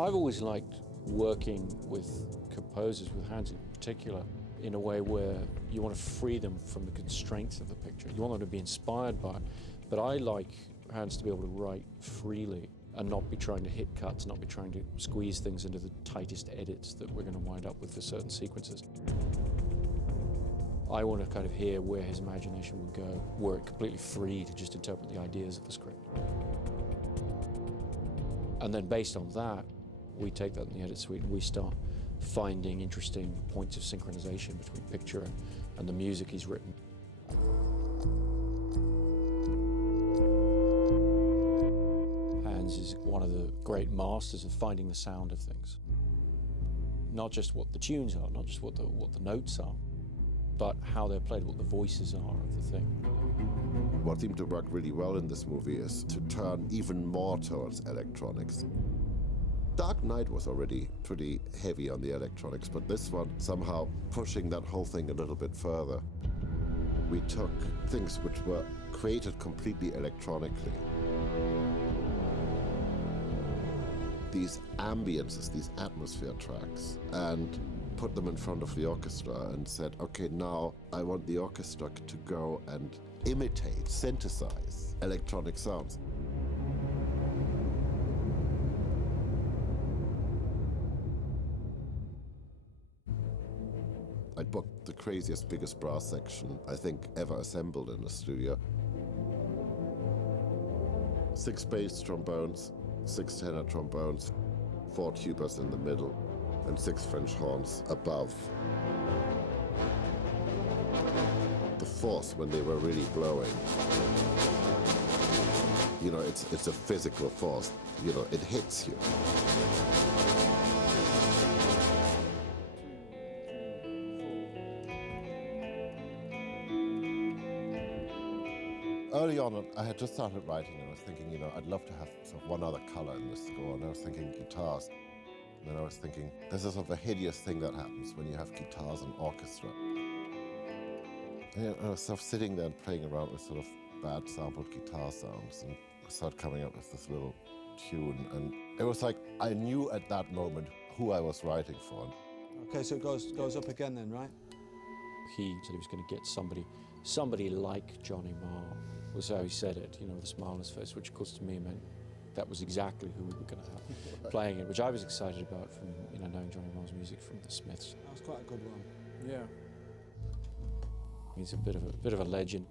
I've always liked working with composers, with Hans in particular, in a way where you want to free them from the constraints of the picture. You want them to be inspired by it. But I like Hans to be able to write freely and not be trying to hit cuts, not be trying to squeeze things into the tightest edits that we're going to wind up with for certain sequences. I want to kind of hear where his imagination would go, were it completely free to just interpret the ideas of the script. And then based on that, we take that in the edit suite and we start finding interesting points of synchronization between picture and the music he's written. Hans is one of the great masters of finding the sound of things. Not just what the tunes are, not just what the notes are, but how they're played, what the voices are of the thing. What seemed to work really well in this movie is to turn even more towards electronics. Dark Knight was already pretty heavy on the electronics, but this one somehow pushing that whole thing a little bit further. We took things which were created completely electronically. These ambiences, these atmosphere tracks, and put them in front of the orchestra and said, okay, now I want the orchestra to go and imitate, synthesize electronic sounds. I booked the craziest, biggest brass section I think ever assembled in a studio. 6 bass trombones, 6 tenor trombones, 4 tubas in the middle, and 6 French horns above. The force when they were really blowing, you know, it's a physical force, you know, it hits you. Early on, I had just started writing and I was thinking, you know, I'd love to have sort of one other color in the score, and I was thinking guitars. And then I was thinking, there's a sort of a hideous thing that happens when you have guitars and orchestra. And I was sort of sitting there and playing around with sort of bad sampled guitar sounds, and I started coming up with this little tune, and it was like I knew at that moment who I was writing for. Okay, so it goes up again then, right? He said he was going to get somebody like Johnny Marr, was how he said it, you know, with a smile on his face, which of course to me meant that was exactly who we were going to have playing it, which I was excited about from, you know, knowing Johnny Marr's music from the Smiths. That was quite a good one. Yeah. He's a bit of a legend.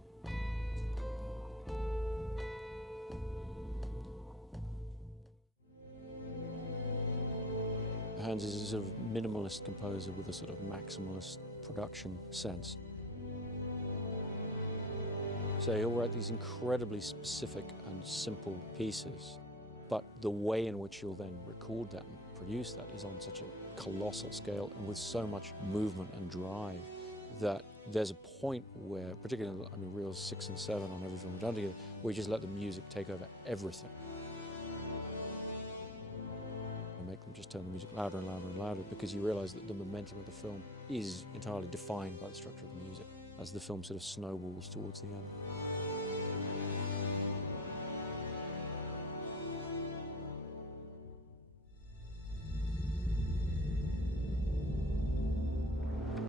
Hans is a sort of minimalist composer with a sort of maximalist production sense. So he'll write these incredibly specific and simple pieces, but the way in which you'll then record that and produce that is on such a colossal scale and with so much movement and drive that there's a point where, particularly, I mean, reels 6 and 7 on every film we've done together, we just let the music take over everything. And make them just turn the music louder and louder and louder, because you realize that the momentum of the film is entirely defined by the structure of the music as the film sort of snowballs towards the end.